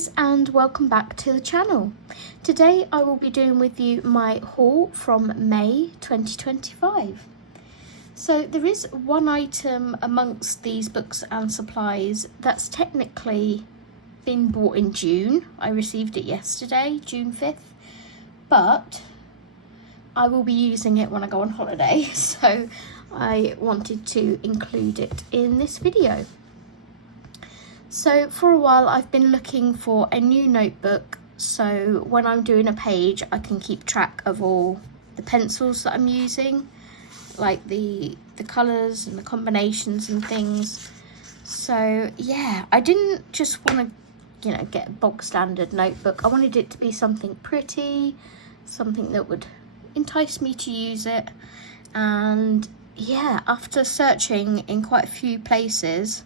guys, and welcome back to the channel. Today I will be doing with you my haul from May 2025. So there is one item amongst these books and supplies that's technically been bought in June. I received it yesterday, June 5th, but I will be using it when I go on holiday, so I wanted to include it in this video. So for a while I've been looking for a new notebook, so when I'm doing a page I can keep track of all the pencils that I'm using, like the colours and the combinations and things. So yeah, I didn't just want to, get a bog standard notebook. I wanted it to be something pretty, something that would entice me to use it. And yeah, after searching in quite a few places,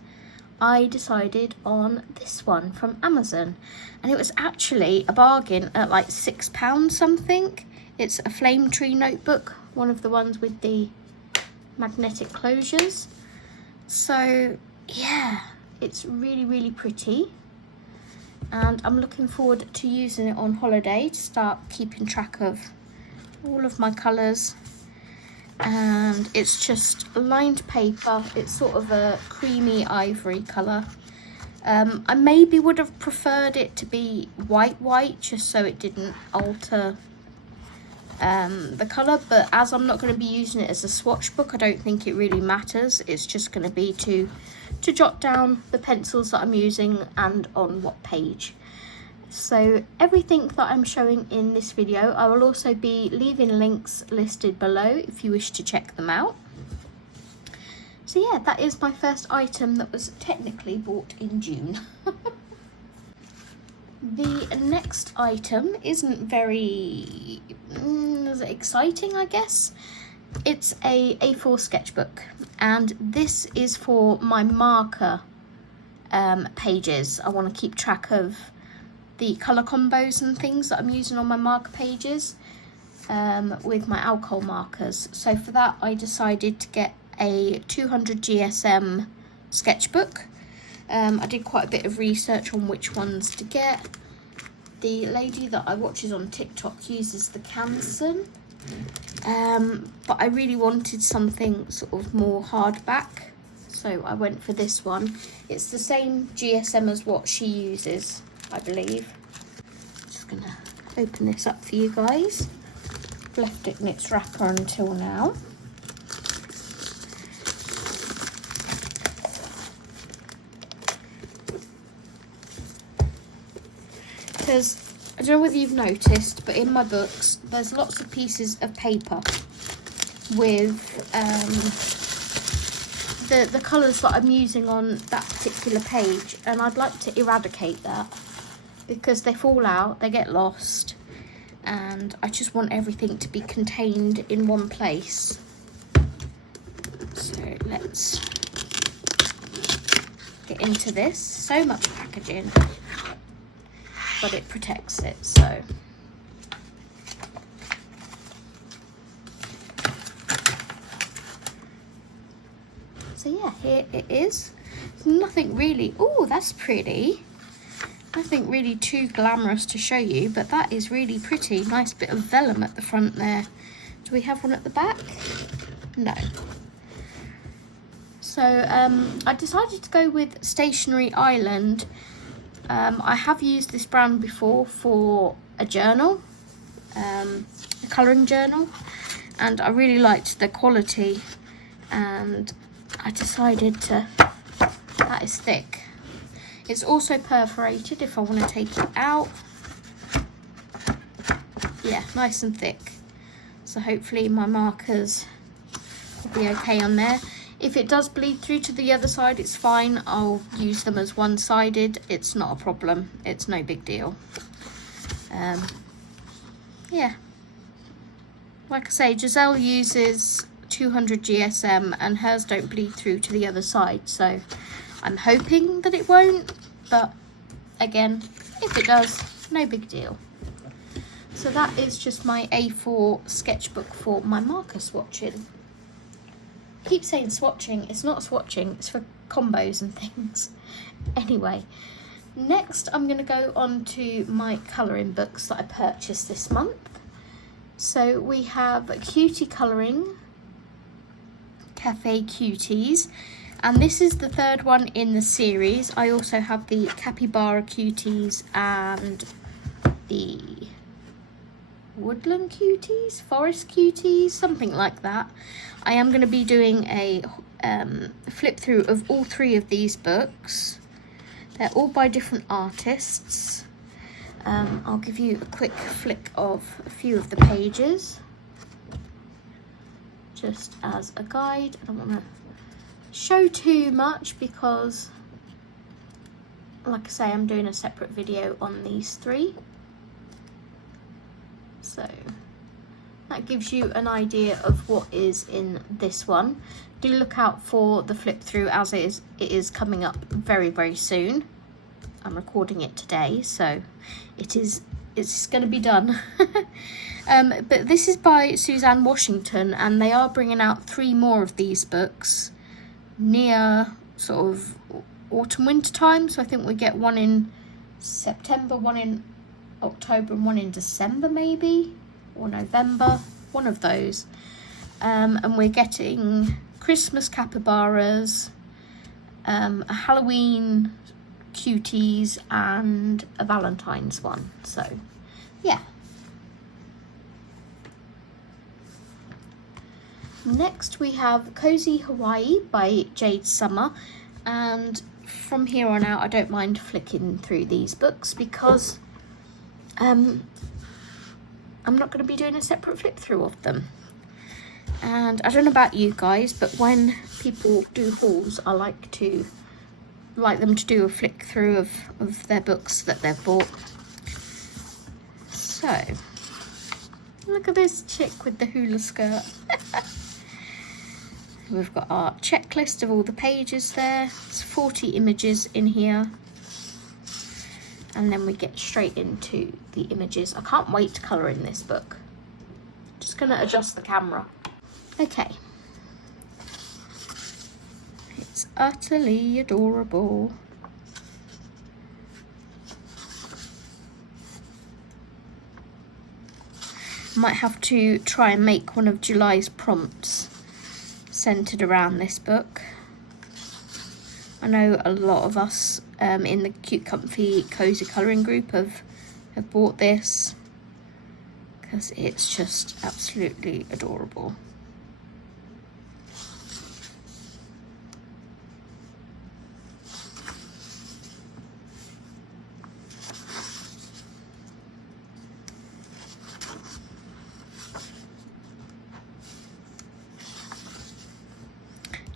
I decided on this one from Amazon, and it was actually a bargain at like £6 something. It's a flame tree notebook, one of the ones with the magnetic closures. So yeah, it's really pretty, and I'm looking forward to using it on holiday to start keeping track of all of my colours. And it's just lined paper. It's sort of a creamy ivory colour. I maybe would have preferred it to be white just so it didn't alter the colour, but as I'm not going to be using it as a swatch book, I don't think it really matters. It's just going to be to jot down the pencils that I'm using and on what page. So everything that I'm showing in this video, I will also be leaving links listed below if you wish to check them out. So yeah, that is my first item that was technically bought in June. The next item isn't very exciting, I guess. It's a A4 sketchbook, and this is for my marker pages. I want to keep track of the colour combos and things that I'm using on my marker pages with my alcohol markers. So for that I decided to get a 200 GSM sketchbook. I did quite a bit of research on which ones to get. The lady that I watches on TikTok uses the Candace, but I really wanted something sort of more hardback, so I went for this one. It's the same GSM as what she uses, I believe. Just gonna open this up for you guys. I've left it in its wrapper until now. Because I don't know whether you've noticed, but in my books there's lots of pieces of paper with the colours that I'm using on that particular page, and I'd like to eradicate that because they fall out, they get lost, and I just want everything to be contained in one place. So let's get into this. So much packaging, but it protects it, so yeah, here it is. It's nothing really, oh, that's pretty. Nothing really too glamorous to show you, but that is really pretty. Nice bit of vellum at the front there. Do we have one at the back? No. So I decided to go with Stationery Island. I have used this brand before for a journal, a colouring journal, and I really liked the quality, and I decided to, that is thick. It's also perforated if I want to take it out. Yeah, nice and thick. So hopefully my markers will be okay on there. If it does bleed through to the other side, it's fine. I'll use them as one-sided. It's not a problem. It's no big deal. Yeah. Like I say, Giselle uses 200 GSM and hers don't bleed through to the other side. So I'm hoping that it won't. But again, if it does, no big deal. So that is just my A4 sketchbook for my marker swatching. I keep saying swatching, it's not swatching, it's for combos and things. Anyway, Next, I'm going to go on to my colouring books that I purchased this month. So we have Cutie Colouring, Cafe Cuties, and this is the third one in the series. I also have the Capybara Cuties and the Woodland Cuties, Forest Cuties, something like that. I am going to be doing a flip through of all three of these books. They're all by different artists. I'll give you a quick flick of a few of the pages, just as a guide. I don't want to show too much because, like I say, I'm doing a separate video on these three. So that gives you an idea of what is in this one. Do look out for the flip through, as it is coming up very, very soon. I'm recording it today, so it's going to be done. But this is by Suzanne Washington, and they are bringing out 3 more of these books near sort of autumn winter time. So I think we get one in September, one in October, and one in December maybe, or November, one of those. And we're getting Christmas capybaras, a Halloween Cuties, and a Valentine's one. So yeah. Next we have Cozy Hawaii by Jade Summer, and from here on out I don't mind flicking through these books because I'm not going to be doing a separate flip through of them. And I don't know about you guys, but when people do hauls, I like them to do a flick through of their books that they've bought. So look at this chick with the hula skirt. We've got our checklist of all the pages there. There's 40 images in here. And then we get straight into the images. I can't wait to colour in this book. Just going to adjust the camera. Okay. It's utterly adorable. Might have to try and make one of July's prompts centered around this book. I know a lot of us in the Cute Comfy Cozy Colouring group have bought this because it's just absolutely adorable.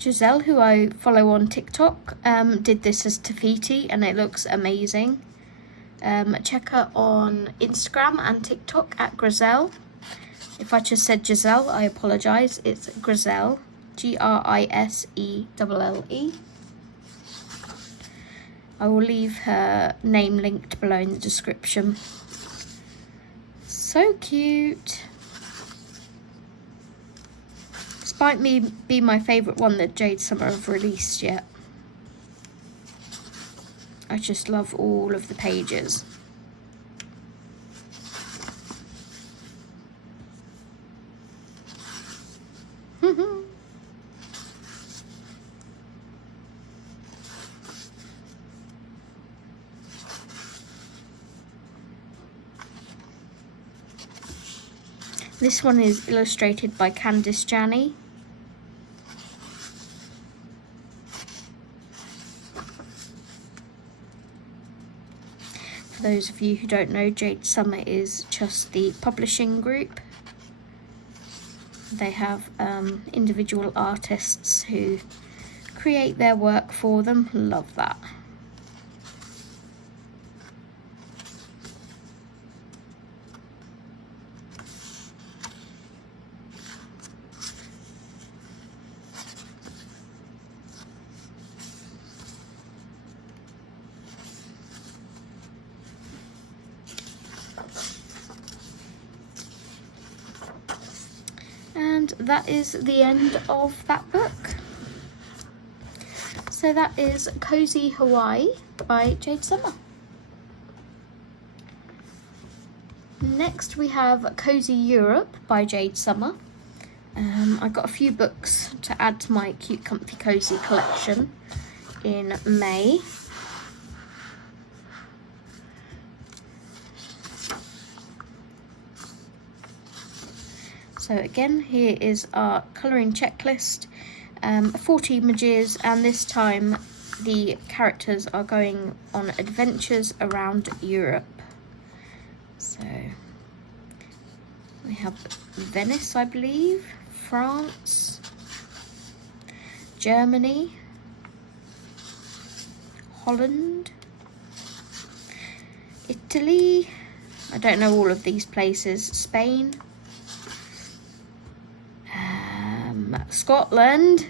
Giselle, who I follow on TikTok, did this as Tafiti and it looks amazing. Check her on Instagram and TikTok at Griselle. If I just said Giselle, I apologise. It's Griselle, Griselle. I will leave her name linked below in the description. So cute. Despite me being my favourite one that Jade Summer have released yet. I just love all of the pages. This one is illustrated by Candace. For those of you who don't know, Jade Summer is just the publishing group. They have individual artists who create their work for them. Love that. And that is the end of that book. So that is Cozy Hawaii by Jade Summer. Next we have Cozy Europe by Jade Summer. I got a few books to add to my Cute Comfy Cozy collection in May. So again, here is our colouring checklist, 40 images, and this time the characters are going on adventures around Europe. So we have Venice, I believe, France, Germany, Holland, Italy, I don't know all of these places, Spain, Scotland,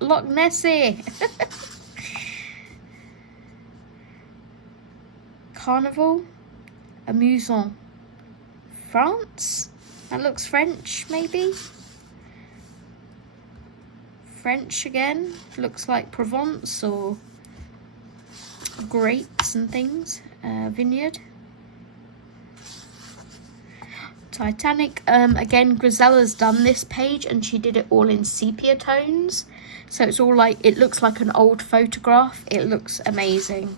Loch Nessie, Carnival, Amusant, France, that looks French maybe, French again, looks like Provence or grapes and things, vineyard. Titanic, again Grisella's done this page and she did it all in sepia tones, so it's all like, it looks like an old photograph. It looks amazing.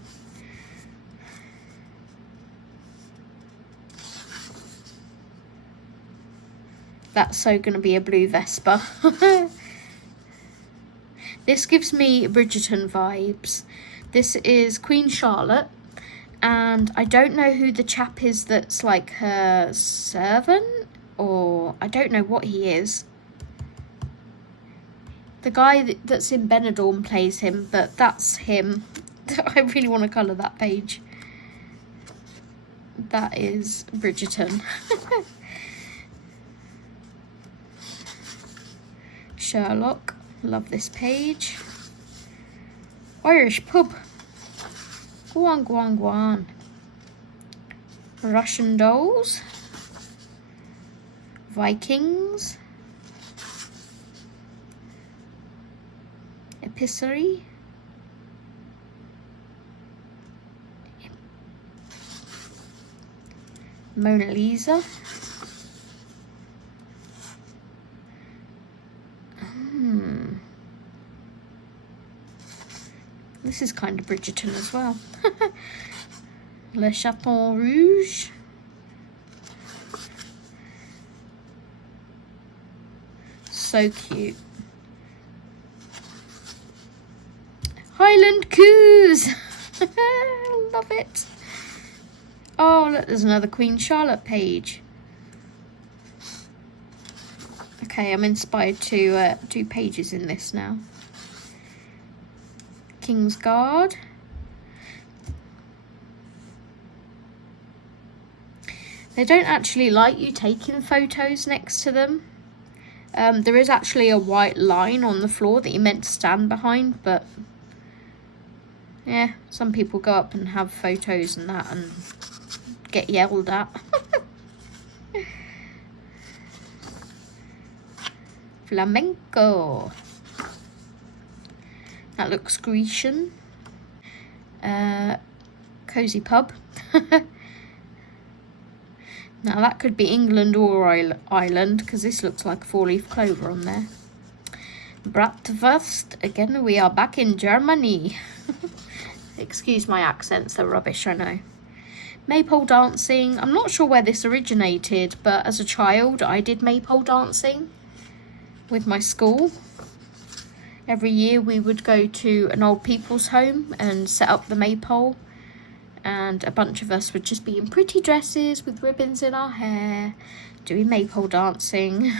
That's so gonna be a blue Vespa. This gives me Bridgerton vibes. This is Queen Charlotte, and I don't know who the chap is that's like her servant, or I don't know what he is. The guy that's in Benidorm plays him, but that's him. I really want to colour that page. That is Bridgerton. Sherlock, love this page. Irish pub. Go on, go on, go on. Russian dolls. Vikings. Episary. Mona Lisa. This is kind of Bridgerton as well. Le Chaton Rouge. So cute. Highland Coos. Love it. Oh, look, there's another Queen Charlotte page. Okay, I'm inspired to do pages in this now. King's Guard. They don't actually like you taking photos next to them. There is actually a white line on the floor that you're meant to stand behind, but yeah, some people go up and have photos and that and get yelled at. Flamenco. That looks Grecian. Cozy Pub. Now that could be England or Ireland, because this looks like a 4-leaf clover on there. Bratwurst. Again, we are back in Germany. Excuse my accents, they're rubbish, I know. Maypole dancing. I'm not sure where this originated, but as a child I did maypole dancing with my school. Every year we would go to an old people's home and set up the maypole, and a bunch of us would just be in pretty dresses with ribbons in our hair, doing maypole dancing.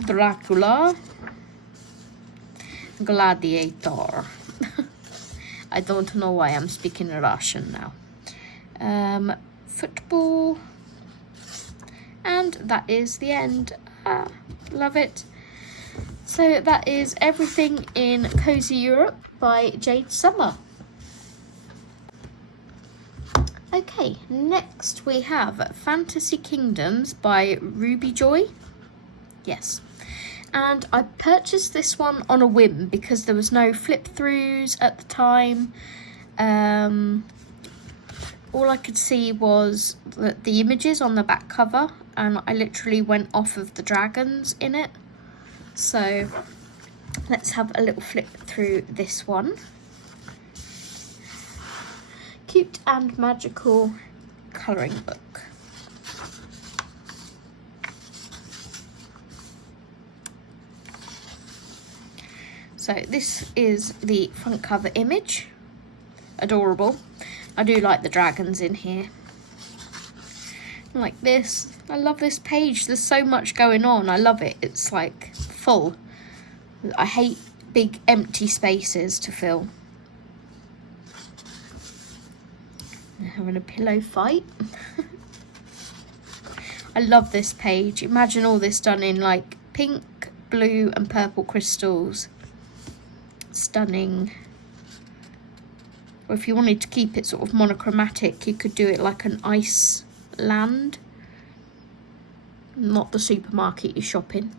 Dracula. Gladiator. I don't know why I'm speaking Russian now. Football. And that is the end. Love it. So that is everything in Cozy Europe by Jade Summer. Okay, next we have Fantasy Kingdoms by Ruby Joy. Yes. And I purchased this one on a whim because there was no flip throughs at the time. all I could see was the images on the back cover, and I literally went off of the dragons in it. So let's have a little flip through this one. Cute and Magical colouring book. So this is the front cover image. Adorable. I do like the dragons in here. Like this. I love this page. There's so much going on. I love it. It's like full. I hate big empty spaces to fill. They're having a pillow fight. I love this page. Imagine all this done in like pink, blue and purple crystals. Stunning. Or if you wanted to keep it sort of monochromatic, you could do it like an ice land, not the supermarket you shop in.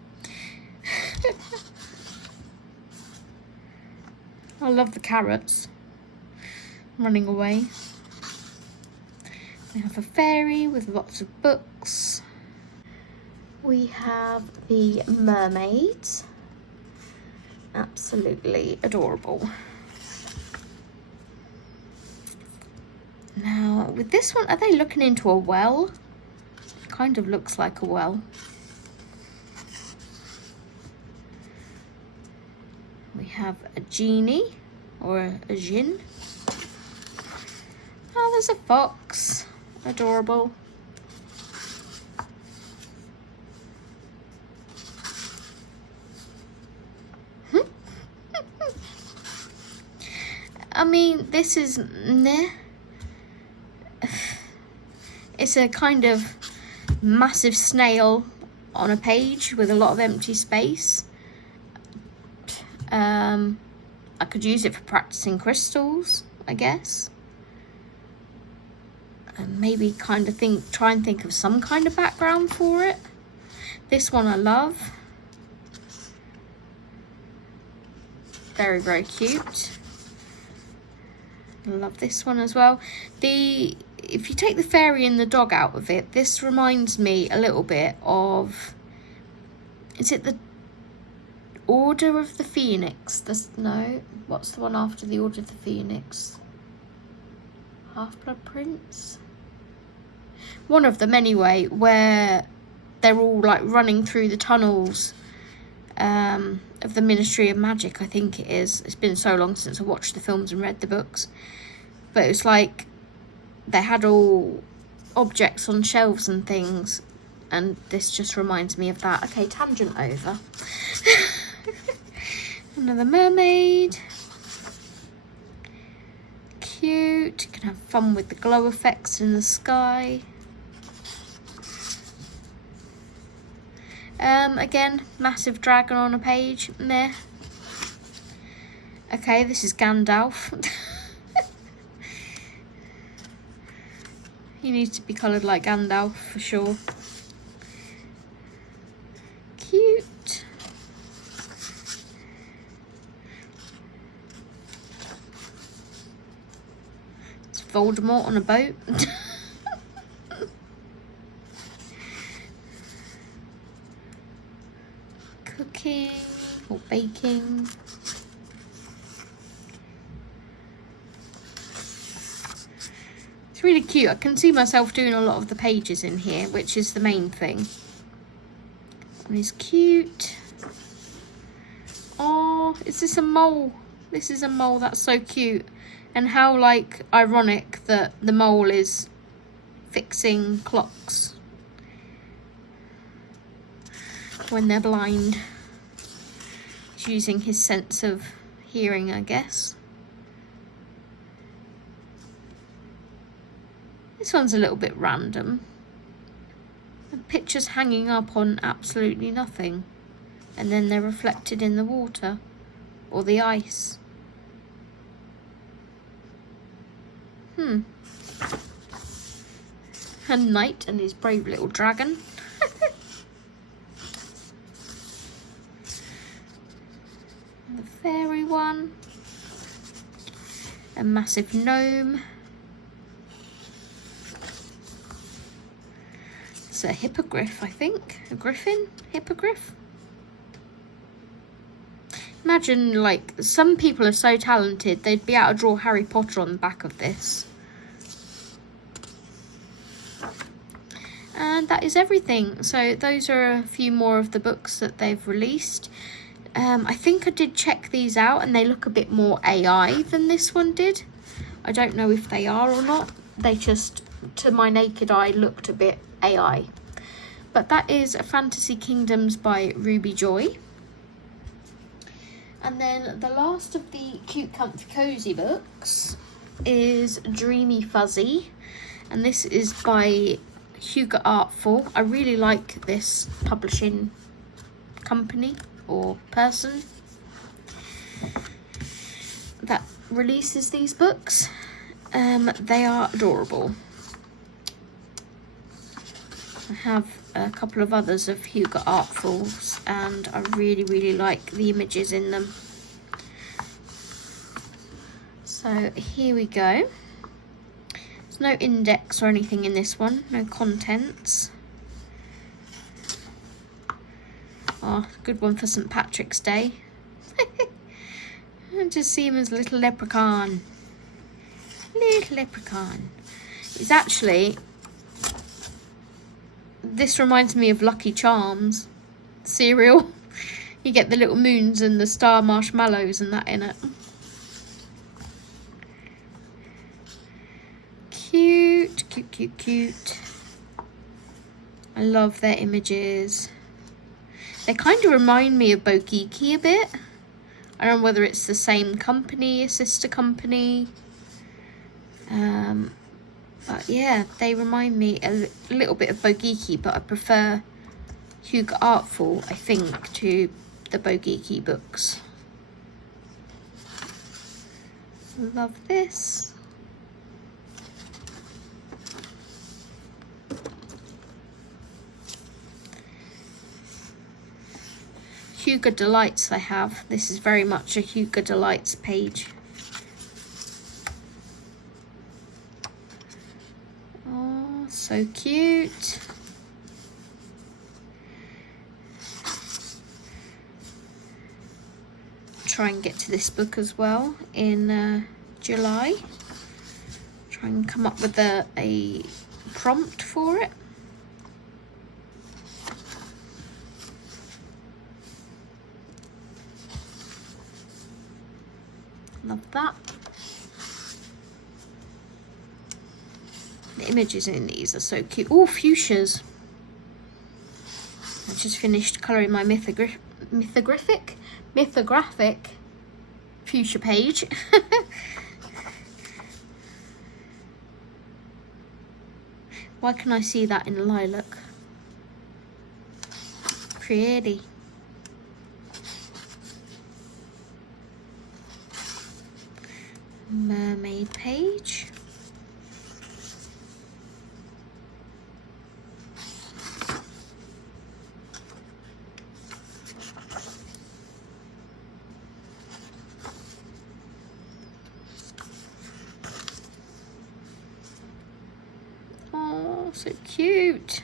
I love the carrots running away. We have a fairy with lots of books. We have the mermaids. Absolutely adorable. Now, with this one, are they looking into a well? It kind of looks like a well. We have a genie, or a djinn. Oh, there's a fox. Adorable. I mean, this is meh. It's a kind of massive snail on a page with a lot of empty space. I could use it for practicing crystals, I guess. And maybe kind of try and think of some kind of background for it. This one I love. Very, very cute. I love this one as well. If you take the fairy and the dog out of it, this reminds me a little bit of, is it the Order of the Phoenix? No, what's the one after the Order of the Phoenix? Half-Blood Prince? One of them anyway, where they're all like running through the tunnels of the Ministry of Magic, I think it is. It's been so long since I watched the films and read the books. But it's like they had all objects on shelves and things, and this just reminds me of that. Okay, tangent over. Another mermaid. Cute. Can have fun with the glow effects in the sky. Again, massive dragon on a page. Meh. Okay, this is Gandalf. He needs to be coloured like Gandalf for sure. Cute. It's Voldemort on a boat. Cooking or baking. It's really cute. I can see myself doing a lot of the pages in here, which is the main thing. And it's cute. Oh, is this a mole? This is a mole. That's so cute. And how like ironic that the mole is fixing clocks when they're blind. He's using his sense of hearing, I guess. This one's a little bit random. The pictures hanging up on absolutely nothing, and then they're reflected in the water or the ice. A knight and his brave little dragon. The fairy one. A massive gnome. a hippogriff, I think. A griffin? Hippogriff? Imagine, like, some people are so talented, they'd be able to draw Harry Potter on the back of this. And that is everything. So those are a few more of the books that they've released. I think I did check these out and they look a bit more AI than this one did. I don't know if they are or not. They just, to my naked eye, looked a bit AI. But that is Fantasy Kingdoms by Ruby Joy. And then the last of the Cute Comfy Cozy books is Dreamy Fuzzy. And this is by Hugo Artful. I really like this publishing company or person that releases these books. They are adorable. I have a couple of others of Hugo Artfuls and I really like the images in them. So here we go. There's no index or anything in this one, no contents. Oh, good one for St. Patrick's Day. I just see him as a little leprechaun. Little leprechaun. It's actually, this reminds me of Lucky Charms cereal. You get the little moons and the star marshmallows and that in it. Cute, cute, cute, cute. I love their images. They kind of remind me of Bokiki a bit. I don't know whether it's the same company, a sister company. But yeah, they remind me a little bit of Bokiki, but I prefer Hugo Artful, I think, to the Bokiki books. Love this. Hugo Delights I have. This is very much a Hugo Delights page. Oh, so cute. Try and get to this book as well in July. Try and come up with a prompt for it. Love that. The images in these are so cute. Oh, fuchsias. I just finished colouring my mythographic fuchsia page. Why can I see that in lilac? Pretty. Mermaid page. Oh, so cute.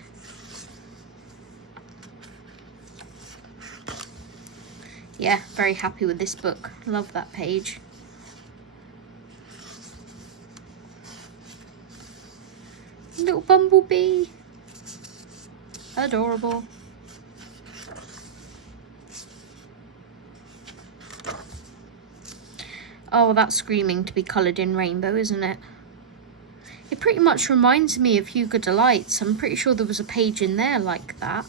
Yeah, very happy with this book. Love that page. Little bumblebee. Adorable. Oh, that's screaming to be coloured in rainbow, isn't it? It pretty much reminds me of Hugo Delights. I'm pretty sure there was a page in there like that.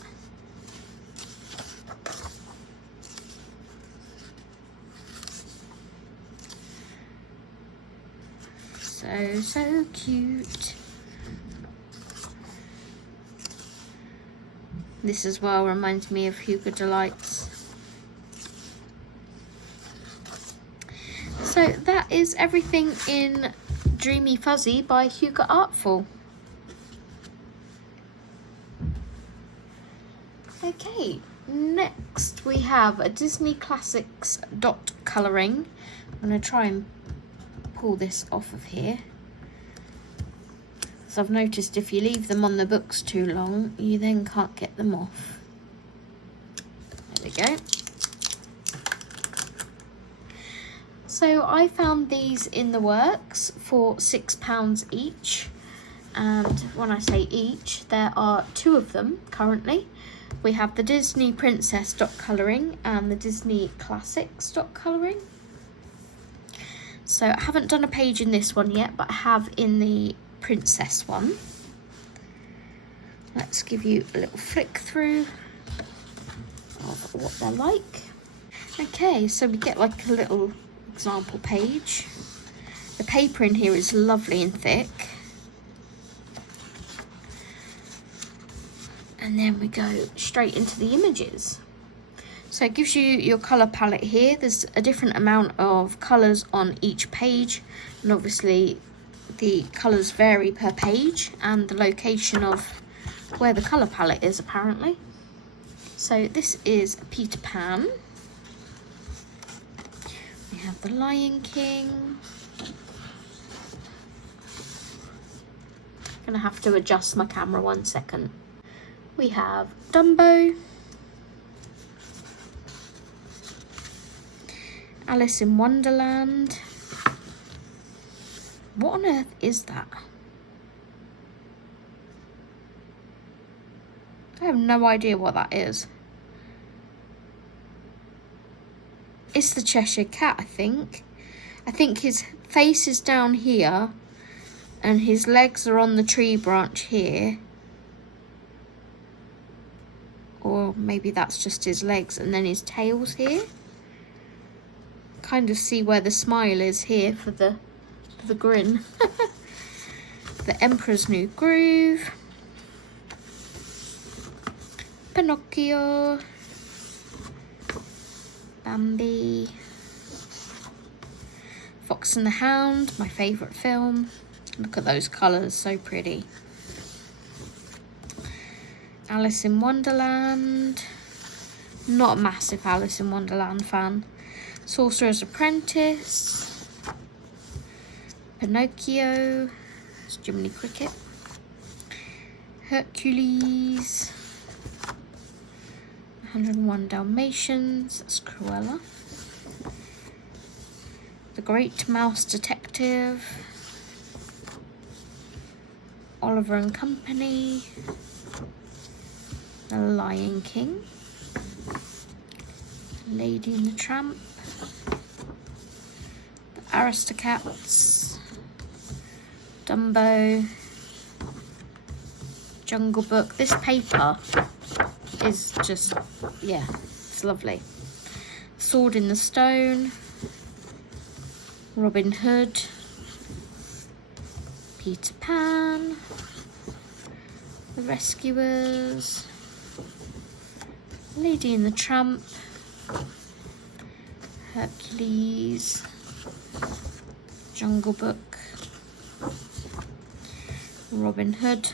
So cute. This as well reminds me of Hugo Delights. So that is everything in Dreamy Fuzzy by Hugo Artful. Okay, next we have a Disney Classics dot colouring. I'm going to try and pull this off of here. because I've noticed if you leave them on the books too long, you then can't get them off. There we go. So I found these in the works for £6 each, and when I say each, there are 2 of them currently. We have the Disney Princess dot colouring and the Disney Classics dot colouring. So I haven't done a page in this one yet, but I have in the Princess one. Let's give you a little flick through of what they're like. Okay, so we get like a little example page. The paper in here is lovely and thick. And then we go straight into the images. So it gives you your colour palette here. There's a different amount of colours on each page, and obviously the colours vary per page and the location of where the colour palette is apparently. So this is Peter Pan. We have the Lion King. I'm gonna have to adjust my camera 1 second. We have Dumbo, Alice in Wonderland. What on earth is that? I have no idea what that is. It's the Cheshire Cat, I think. I think his face is down here and his legs are on the tree branch here. Or maybe that's just his legs and then his tail's here. Kind of see where the smile is here for the grin. The Emperor's New Groove. Pinocchio. Bambi. Fox and the Hound, my favourite film. Look at those colours, so pretty. Alice in Wonderland. Not a massive Alice in Wonderland fan. Sorcerer's Apprentice. Pinocchio. It's Jiminy Cricket. Hercules. 101 Dalmatians. That's Cruella. The Great Mouse Detective. Oliver and Company. The Lion King, Lady and the Tramp, the Aristocats, Dumbo, Jungle Book. This paper is just, yeah, it's lovely. Sword in the Stone, Robin Hood, Peter Pan, The Rescuers, Lady and the Tramp, Hercules, Jungle Book, Robin Hood,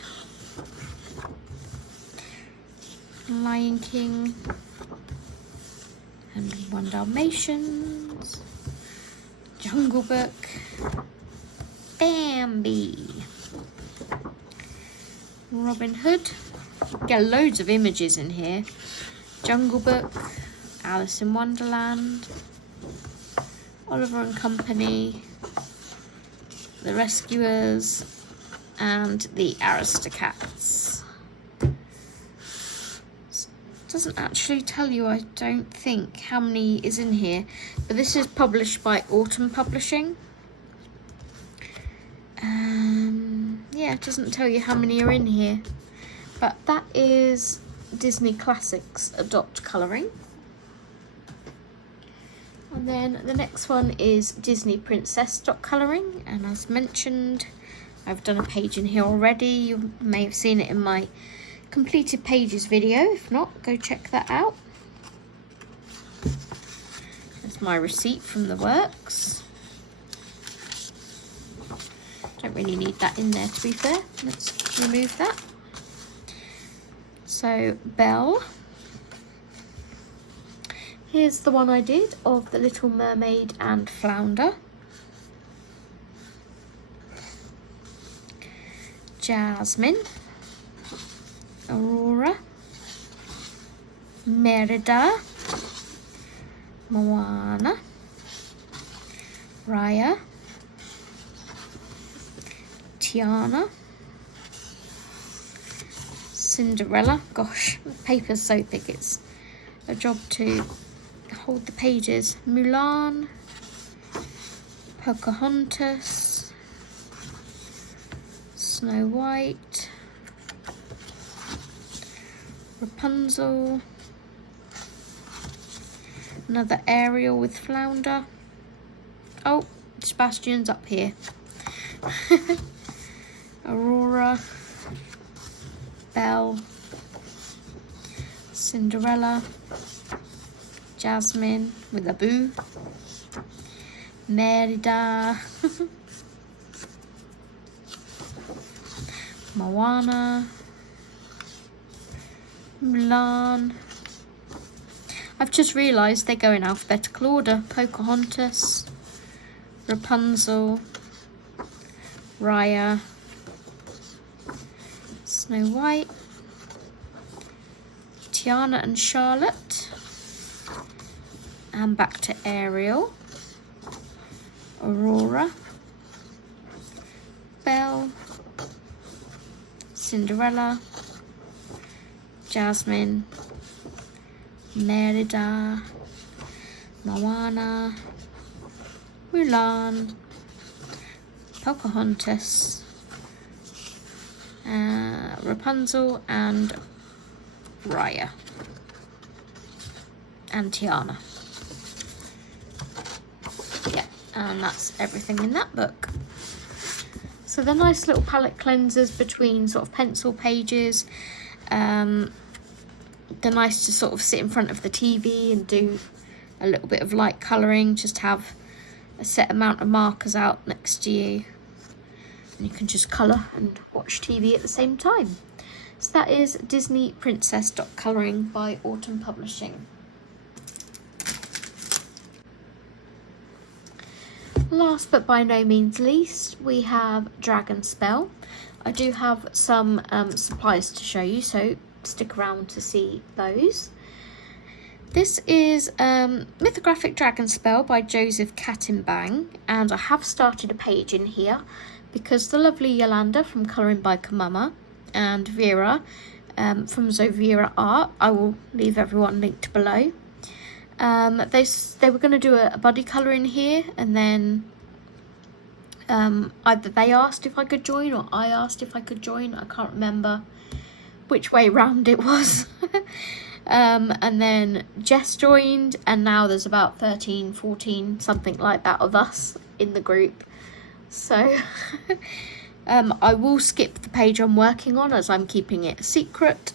Lion King, 101 Dalmatians, Jungle Book, Bambi, Robin Hood. Get loads of images in here. Jungle Book, Alice in Wonderland, Oliver and Company, The Rescuers, and The Aristocats. Doesn't actually tell you, I don't think, how many is in here, but this is published by Autumn Publishing. Yeah, it doesn't tell you how many are in here, but that is Disney Classics dot colouring. And then the next one is Disney Princess dot colouring, and as mentioned, I've done a page in here already. You may have seen it in my completed pages video. If not, go check that out. There's my receipt from the works. Don't really need that in there, to be fair. Let's remove that. So, Belle. Here's the one I did of the Little Mermaid and Flounder. Jasmine, Aurora, Merida, Moana, Raya, Tiana, Cinderella. Gosh, the paper's so thick it's a job to hold the pages. Mulan, Pocahontas, Snow White, Rapunzel, another Ariel with Flounder. Oh, Sebastian's up here. Aurora, Belle, Cinderella, Jasmine with a boo, Merida, Moana, Mulan. I've just realised they go in alphabetical order. Pocahontas, Rapunzel, Raya, Snow White, Tiana and Charlotte, and back to Ariel, Aurora, Belle, Cinderella, Jasmine, Merida, Moana, Mulan, Pocahontas, Rapunzel, and Raya, and Tiana. Yeah, and that's everything in that book. So they're nice little palette cleansers between sort of pencil pages. They're nice to sort of sit in front of the TV and do a little bit of light colouring. Just have a set amount of markers out next to you, and you can just colour and watch TV at the same time. So that is Disney Princess Colouring by Autumn Publishing. Last but by no means least, we have Dragon Spell. I do have some supplies to show you, so stick around to see those. This is Mythographic Dragon Spell by Joseph Kattenbang, and I have started a page in here because the lovely Jolanda from Colouring by Kamama and Vera from Vera Art, I will leave everyone linked below. They were going to do a buddy colour in here, and then either they asked if I could join or I asked if I could join. I can't remember which way round it was. And then Jess joined, and now there's about 13, 14, something like that of us in the group. So I will skip the page I'm working on, as I'm keeping it a secret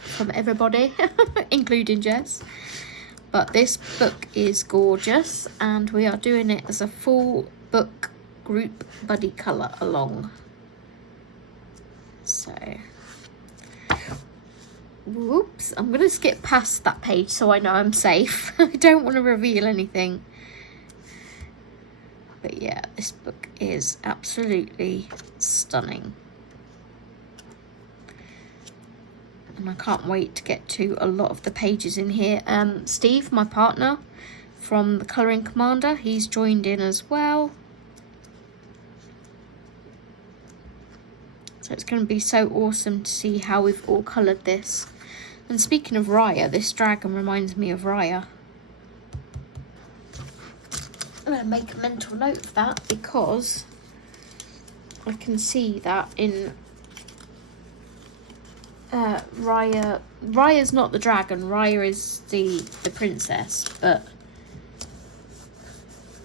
from everybody, including Jess. But this book is gorgeous, and we are doing it as a full book group buddy colour along. So, whoops, I'm going to skip past that page so I know I'm safe. I don't want to reveal anything. But yeah, this book is absolutely stunning. And I can't wait to get to a lot of the pages in here. Steve, my partner from the Colouring Commander, he's joined in as well. So it's going to be so awesome to see how we've all coloured this. And speaking of Raya, this dragon reminds me of Raya. I'm going to make a mental note of that because I can see that in Raya. Raya's not the dragon, Raya is the princess, but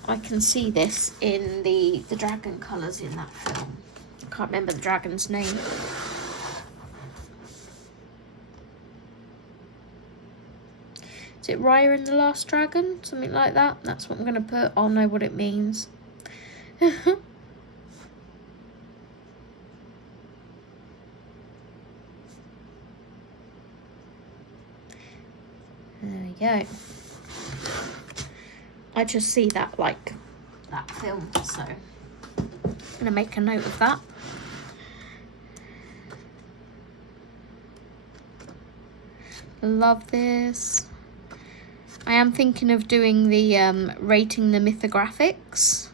I can see this in the dragon colours in that film. I can't remember the dragon's name. Is it Raya and the Last Dragon? Something like that. That's what I'm going to put. I'll know what it means. There we go. I just see that, like, that film, so I'm going to make a note of that. Love this. I am thinking of doing the rating the mythographics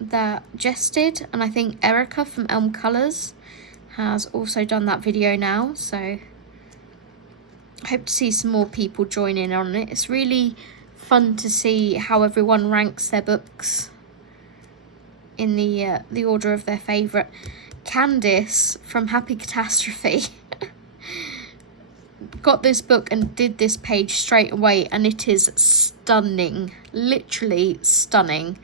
that Jess did, and I think Erica from Elm Colours has also done that video now, so I hope to see some more people join in on it. It's really fun to see how everyone ranks their books in the order of their favourite. Candace from Happy Catastrophe got this book and did this page straight away, and it is stunning, literally stunning.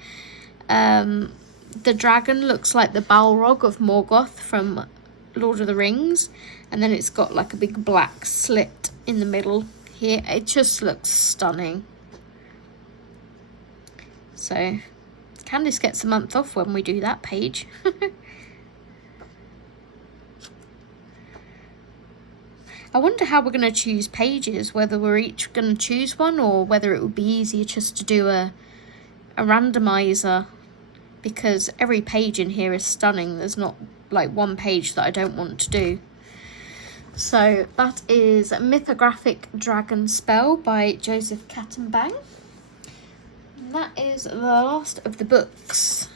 The dragon looks like the Balrog of Morgoth from Lord of the Rings, and then it's got like a big black slit in the middle here. It just looks stunning. So Candace gets a month off when we do that page. I wonder how we're going to choose pages, whether we're each going to choose one or whether it would be easier just to do a randomizer, because every page in here is stunning. There's not like one page that I don't want to do. So that is Mythographic Dragon Spell by Joseph Kattenbang. And that is the last of the books.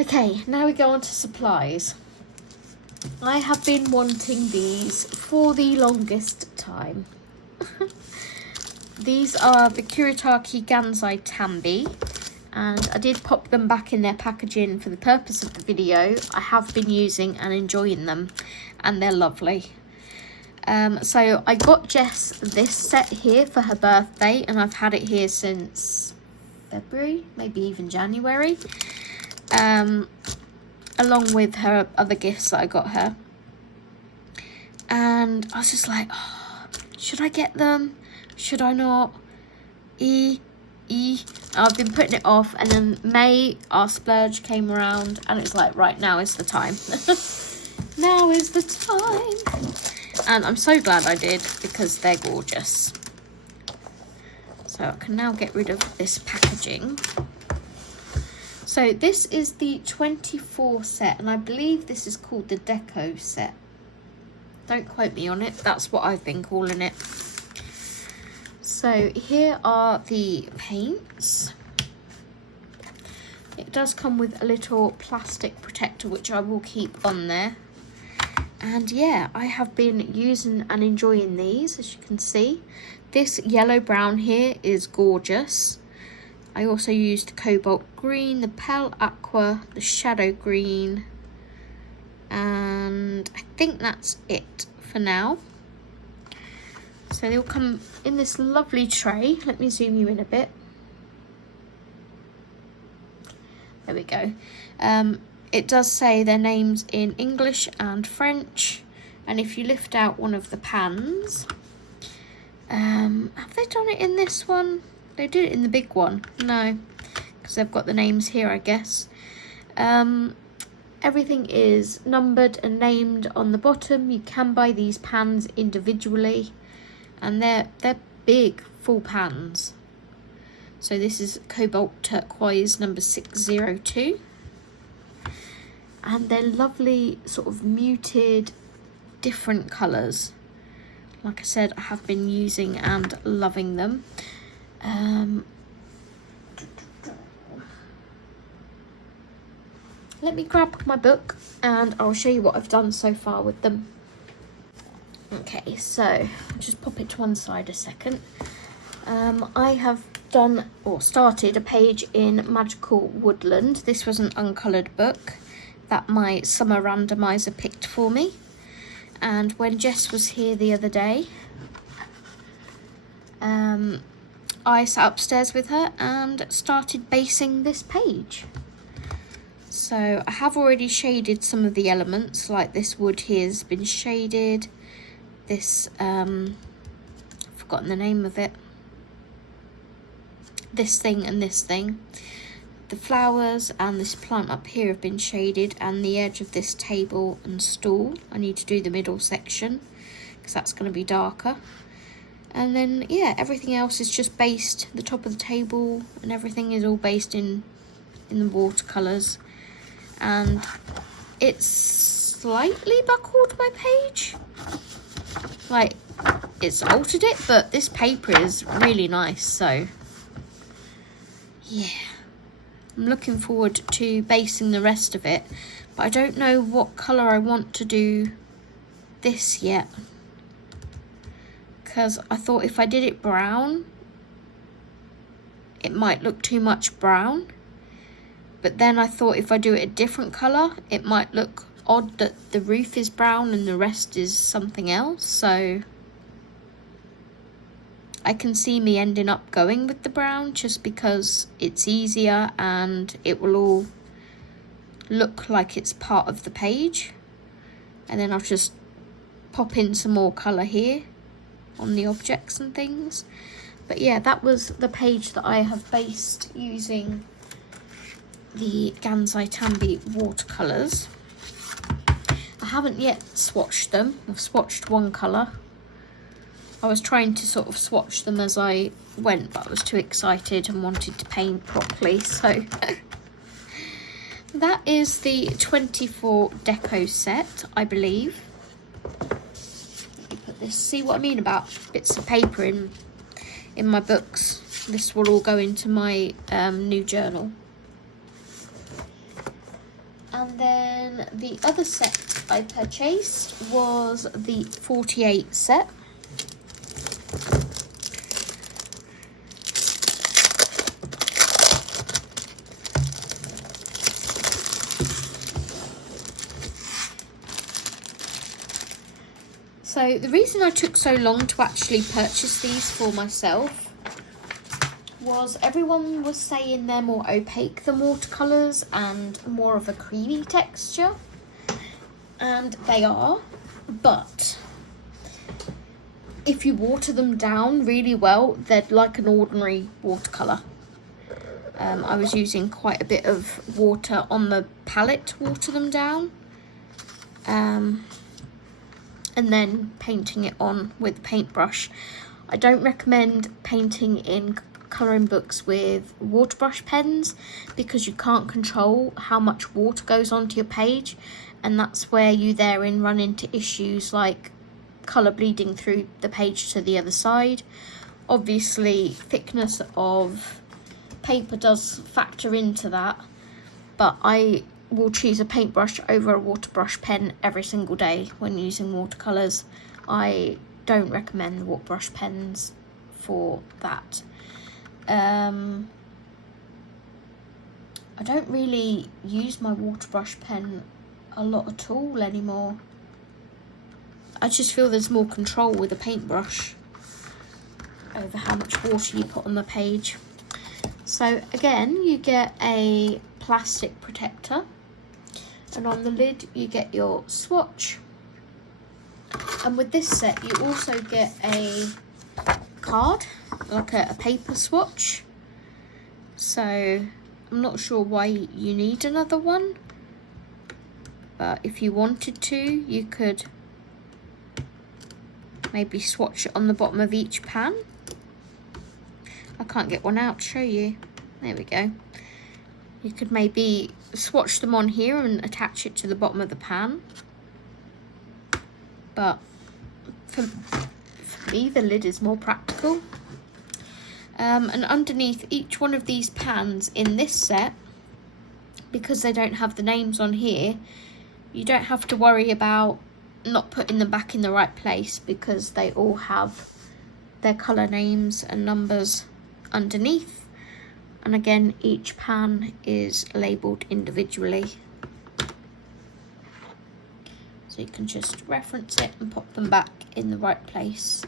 Okay, now we go on to supplies. I have been wanting these for the longest time. These are the Kuritaki Ganzai Tambi, and I did pop them back in their packaging for the purpose of the video. I have been using and enjoying them, and they're lovely. So I got Jess this set here for her birthday, and I've had it here since February, maybe even January. Along with her other gifts that I got her. And I was just like, oh, should I get them? Should I not? I've been putting it off, and then May, our splurge, came around, and it's like, right, now is the time. Now is the time. And I'm so glad I did, because they're gorgeous. So I can now get rid of this packaging. So this is the 24 set, and I believe this is called the Deco set. Don't quote me on it, that's what I've been calling it. So here are the paints. It does come with a little plastic protector, which I will keep on there. And yeah, I have been using and enjoying these, as you can see. This yellow brown here is gorgeous. I also used the cobalt green, the pale aqua, the shadow green, and I think that's it for now. So they'll come in this lovely tray. Let me zoom you in a bit. There we go. It does say their names in English and French, and if you lift out one of the pans, have they done it in this one? They did it in the big one. No, because they've got the names here, I guess. Everything is numbered and named on the bottom. You can buy these pans individually, and they're big, full pans. So this is Cobalt Turquoise number 602. And they're lovely, sort of muted, different colours. Like I said, I have been using and loving them. Let me grab my book and I'll show you what I've done so far with them. Okay, so I'll just pop it to one side a second. I have done or started a page in Magical Woodland. This was an uncoloured book that my summer randomizer picked for me. And when Jess was here the other day, I sat upstairs with her and started basing this page. So I have already shaded some of the elements, like this wood here has been shaded. This, I've forgotten the name of it. This thing and this thing. The flowers and this plant up here have been shaded, and the edge of this table and stool. I need to do the middle section because that's going to be darker. And then, yeah, everything else is just based, the top of the table and everything is all based in the watercolours. And it's slightly buckled, my page. like it's altered it, but this paper is really nice, so yeah. I'm looking forward to basing the rest of it, but I don't know what colour I want to do this yet, because I thought if I did it brown, it might look too much brown, but then I thought if I do it a different colour, it might look odd that the roof is brown and the rest is something else. So I can see me ending up going with the brown just because it's easier and it will all look like it's part of the page. And then I'll just pop in some more colour here on the objects and things. But yeah, that was the page that I have based using the Ganzai Tambi watercolours. I haven't yet swatched them. I've swatched one colour. I was trying to sort of swatch them as I went, but I was too excited and wanted to paint properly, so that is the 24 deco set, I believe. Let me put this, see what I mean about bits of paper in my books. This will all go into my new journal. And then the other set I purchased was the 48 set. So the reason I took so long to actually purchase these for myself was everyone was saying they're more opaque than watercolours and more of a creamy texture. And they are, but if you water them down really well, they're like an ordinary watercolour. I was using quite a bit of water on the palette to water them down. And then painting it on with a paintbrush. I don't recommend painting in colouring books with water brush pens because you can't control how much water goes onto your page, and that's where you therein run into issues like colour bleeding through the page to the other side. Obviously, thickness of paper does factor into that, but I will choose a paintbrush over a water brush pen every single day when using watercolours. I don't recommend water brush pens for that. I don't really use my water brush pen a lot at all anymore. I just feel there's more control with a paintbrush over how much water you put on the page. So again, you get a plastic protector, and on the lid you get your swatch. And with this set you also get a card, like a paper swatch. So I'm not sure why you need another one, but if you wanted to, you could maybe swatch it on the bottom of each pan. I can't get one out to show you. There we go. You could maybe swatch them on here and attach it to the bottom of the pan. But for me, the lid is more practical. And underneath each one of these pans in this set, because they don't have the names on here, you don't have to worry about not putting them back in the right place because they all have their colour names and numbers underneath. And again, each pan is labelled individually. So you can just reference it and pop them back in the right place.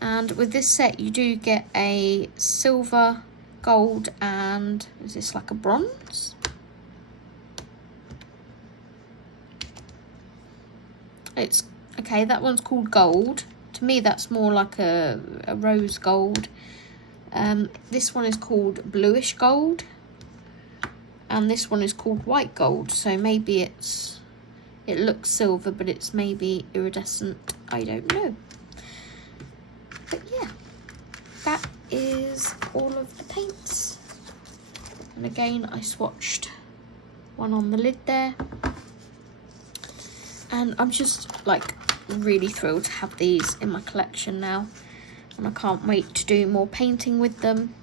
And with this set, you do get a silver, gold, and is this like a bronze? It's okay, that one's called gold. To me, that's more like a rose gold. This one is called bluish gold, and this one is called white gold. So maybe it looks silver, but it's maybe iridescent. I don't know. But yeah, that is all of the paints. And again, I swatched one on the lid there. And I'm just like really thrilled to have these in my collection now, and I can't wait to do more painting with them.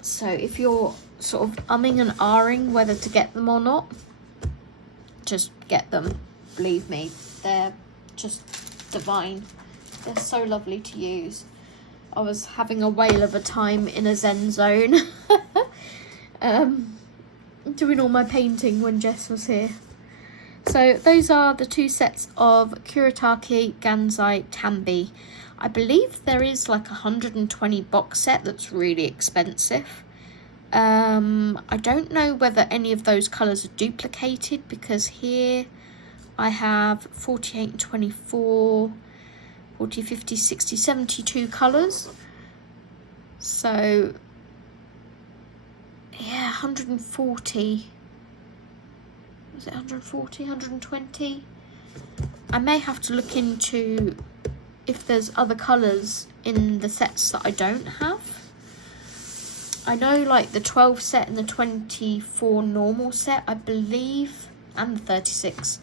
So if you're sort of umming and ahhing whether to get them or not, just get them. Believe me, they're just divine. They're so lovely to use. I was having a whale of a time in a zen zone doing all my painting when Jess was here. So those are the 2 sets of Kuritaki Ganzai Tambi. I believe there is like a 120 box set that's really expensive. I don't know whether any of those colours are duplicated, because here I have 48 and 24, 40, 50, 60, 72 colours. So yeah, 140. Was it 140, 120? I may have to look into if there's other colours in the sets that I don't have. I know like the 12 set and the 24 normal set, I believe, and the 36.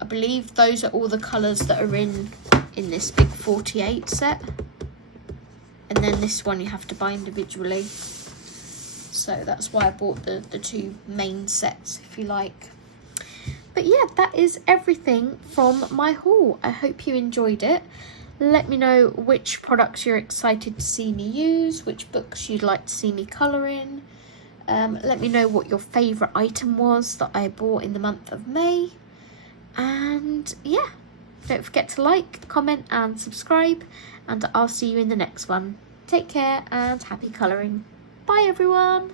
I believe those are all the colours that are in this big 48 set. And then this one you have to buy individually. So that's why I bought the 2 main sets, if you like. But yeah, that is everything from my haul. I hope you enjoyed it. Let me know which products you're excited to see me use, which books you'd like to see me colour in. Let me know what your favourite item was that I bought in the month of May. And yeah, don't forget to like, comment and subscribe, and I'll see you in the next one. Take care and happy colouring. Bye everyone!